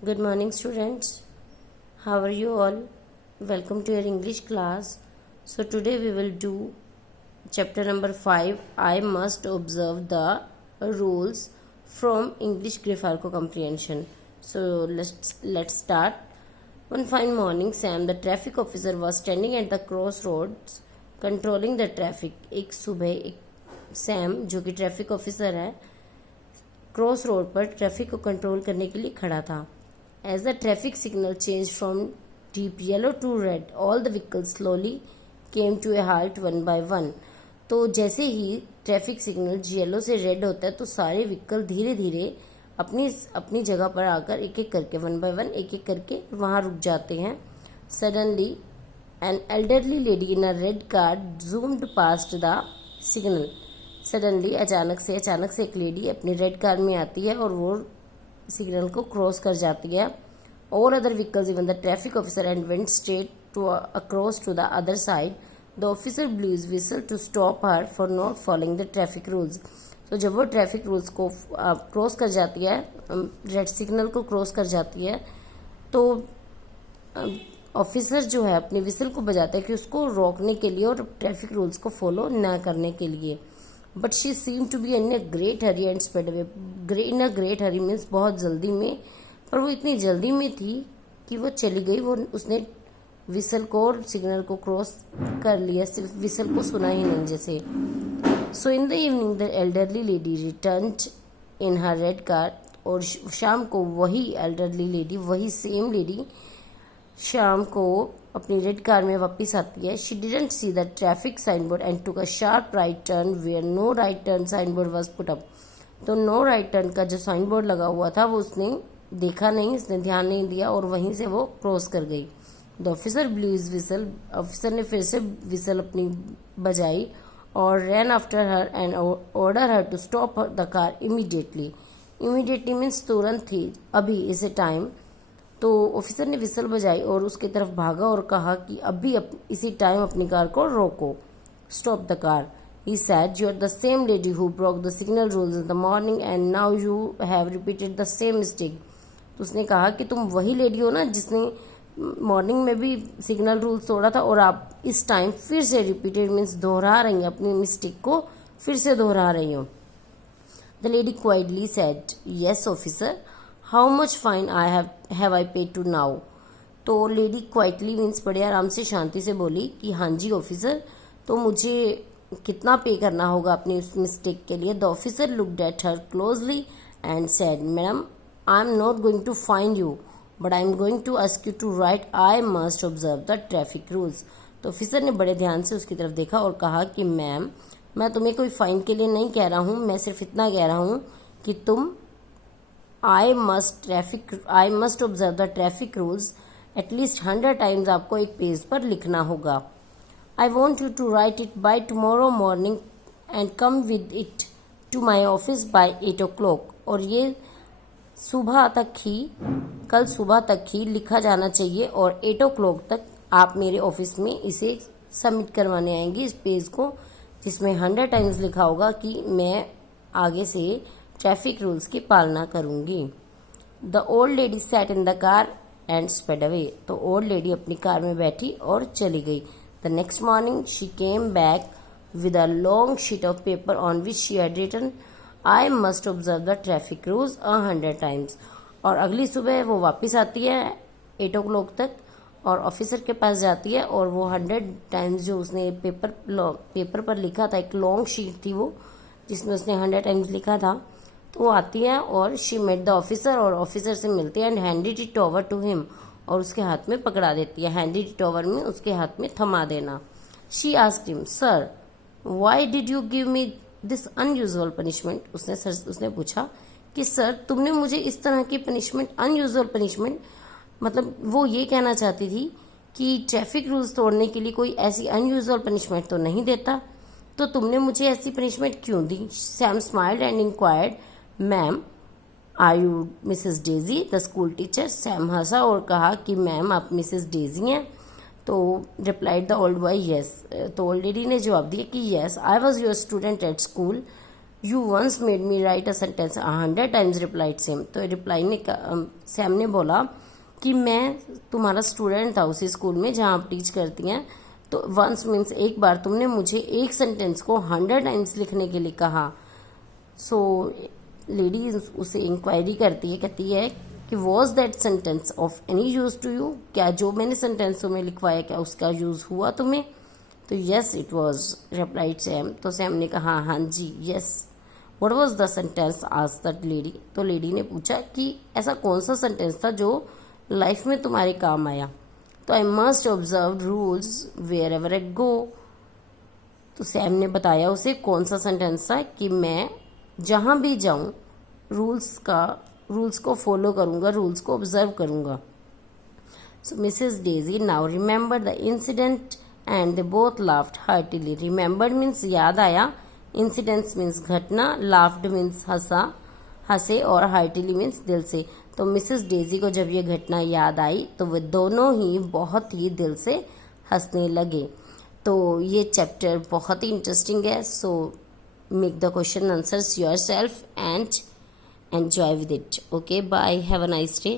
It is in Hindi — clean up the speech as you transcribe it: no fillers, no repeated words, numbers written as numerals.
Good morning, students. How are you all? Welcome to your English class. So, today we will do chapter number 5. I must observe the rules from English Grifarco comprehension. So, let's start. One fine morning, Sam, the traffic officer, was standing at the crossroads controlling the traffic. एक सुबह एक सैम जो कि ट्रैफिक ऑफिसर है क्रॉस रोड पर ट्रैफिक को कंट्रोल करने के लिए खड़ा था. As the traffic signal changed from deep yellow to red, all the vehicles slowly came to a halt one by one. तो जैसे ही ट्रैफिक सिग्नल येलो से रेड होता है तो सारे व्हीकल धीरे धीरे अपनी अपनी जगह पर आकर एक एक करके वन बाय वन एक एक करके वहाँ रुक जाते हैं. Suddenly an elderly lady in a red car zoomed past the signal. Suddenly अचानक से एक लेडी अपनी रेड कार में आती है और वो सिग्नल को क्रॉस कर जाती है. All other vehicles, even the traffic officer, and went straight to across to the other side. The officer blew his whistle to stop her for not following the traffic rules. तो जब वो ट्रैफिक रूल्स को क्रॉस कर जाती है, रेड सिग्नल को क्रॉस कर जाती है, तो ऑफिसर जो है अपनी विसल को बजाता है कि उसको रोकने के लिए और ट्रैफिक रूल्स को फॉलो ना करने के लिए. But she seem to be in a great hurry and speed away. In a great hurry means बहुत जल्दी में, पर वो इतनी जल्दी में थी कि वो चली गई. वो उसने विसल को और सिग्नल को क्रॉस कर लिया, सिर्फ विसल को सुना ही नहीं जैसे. So in the evening the elderly lady returned in her red car. और शाम को वही एल्डरली लेडी, वही सेम लेडी शाम को अपनी रेड कार में वापस आती है. She didn't see the traffic sign board and took a sharp right turn where no right turn sign board was put up. तो नो राइट टर्न का जो साइन बोर्ड लगा हुआ था वो उसने देखा नहीं, उसने ध्यान नहीं दिया और वहीं से वो क्रॉस कर गई. The officer blew his whistle. Officer ने फिर से विसल अपनी बजाई और ran after her and order her to stop the car immediately. Immediately means तुरंत थी, अभी इस टाइम. तो ऑफिसर ने विसल बजाई और उसकी तरफ भागा और कहा कि अभी इसी टाइम अपनी कार को रोको. Stop the car. He said, "You are the same lady who broke the signal rules in the morning and now you have repeated the same mistake." तो उसने कहा कि तुम वही लेडी हो ना जिसने मॉर्निंग में भी सिग्नल रूल तोड़ा था और आप इस टाइम फिर से रिपीटेड मीन्स दोहरा रही हैं, अपनी मिस्टेक को फिर से दोहरा रही हो. The lady quietly said, "Yes officer, how much fine I have I paid to now." तो लेडी क्वाइटली मीन्स बड़े आराम से शांति से बोली कि हाँ जी ऑफिसर, तो मुझे कितना पे करना होगा अपनी उस मिस्टेक के लिए. The officer looked at her closely and said, "madam, I am not going to fine you, but I am going to ask you to write I must observe the traffic rules." तो ऑफिसर ने बड़े ध्यान से उसकी तरफ देखा और कहा कि मैम, मैं तुम्हें कोई फाइन के लिए नहीं कह रहा हूँ, मैं सिर्फ इतना कह रहा हूँ कि तुम I must observe the traffic rules at least 100 times आपको एक पेज पर लिखना होगा. I want you to write it by tomorrow morning and come with it to my office by 8 o'clock. और ये कल सुबह तक ही लिखा जाना चाहिए और 8 o'clock तक आप मेरे ऑफिस में इसे सबमिट करवाने आएंगे, इस पेज को जिसमें 100 टाइम्स लिखा होगा कि मैं आगे से ट्रैफिक रूल्स की पालना करूंगी. The old lady sat in the car and sped away. तो ओल्ड लेडी अपनी कार में बैठी और चली गई. The next morning she came back with a long sheet of paper on which she had written, "I must observe the traffic rules 100 times." और अगली सुबह वो वापस आती है 8 o'clock तक और ऑफिसर के पास जाती है और वो 100 टाइम्स जो उसने पेपर पर लिखा था, एक लॉन्ग शीट थी वो जिसमें उसने 100 टाइम्स लिखा था, तो वो आती है और शी मेट द ऑफिसर और ऑफिसर से मिलती है and handed it over to him और उसके हाथ में पकड़ा देती है. हैंडेड इट ओवर में उसके हाथ में थमा देना. She asked him, "sir, why did you give me this unusual punishment?" उसने पूछा कि सर तुमने मुझे इस तरह की पनिशमेंट, अनयूजुअल पनिशमेंट, मतलब वो ये कहना चाहती थी कि ट्रैफिक रूल्स तोड़ने के लिए कोई ऐसी अनयूजुअल पनिशमेंट तो नहीं देता, तो तुमने मुझे ऐसी पनिशमेंट क्यों दी. Sam smiled and inquired, "ma'am, are you Mrs Daisy the school teacher?" Sam हंसा और कहा कि मैम आप मिसेस डेजी हैं. तो replied the old boy, "yes." तो ओल्ड लेडी ने जवाब दिया कि "yes, I was your student at school you once made me write a sentence 100 times, replied Sam. तो रिप्लाई ने सैम ने बोला कि मैं तुम्हारा स्टूडेंट था उसी स्कूल में जहाँ आप टीच करती हैं, तो वंस मीन्स एक बार तुमने मुझे एक सेंटेंस को 100 टाइम्स लिखने के लिए कहा। सो लेडी उसे इंक्वायरी करती है, कहती है कि was that sentence of any use to you, क्या जो मैंने सेंटेंस तुम्हें लिखवाया क्या उसका यूज हुआ तुम्हें? तो yes it was, replied Sam. तो सैम ने कहा हाँ जी, yes. What was the sentence asked that lady. तो लेडी ने पूछा कि ऐसा कौन सा सेंटेंस था जो लाइफ में तुम्हारे काम आया? तो I must observe rules wherever I go. तो सैम ने बताया उसे कौन सा सेंटेंस था कि मैं जहाँ भी जाऊँ रूल्स को फॉलो करूँगा, रूल्स को ऑब्जर्व करूँगा। So Mrs Daisy now remember the incident and they both laughed heartily. Remembered means याद आया, इंसिडेंट्स मीन्स घटना, लाफ्ड मीन्स हंसे और हार्टिली मीन्स दिल से। तो मिसेस डेजी को जब ये घटना याद आई तो वे दोनों ही बहुत ही दिल से हंसने लगे। तो ये चैप्टर बहुत ही इंटरेस्टिंग है। So make the question answers your self and enjoy with it. Okay, bye, have a nice day.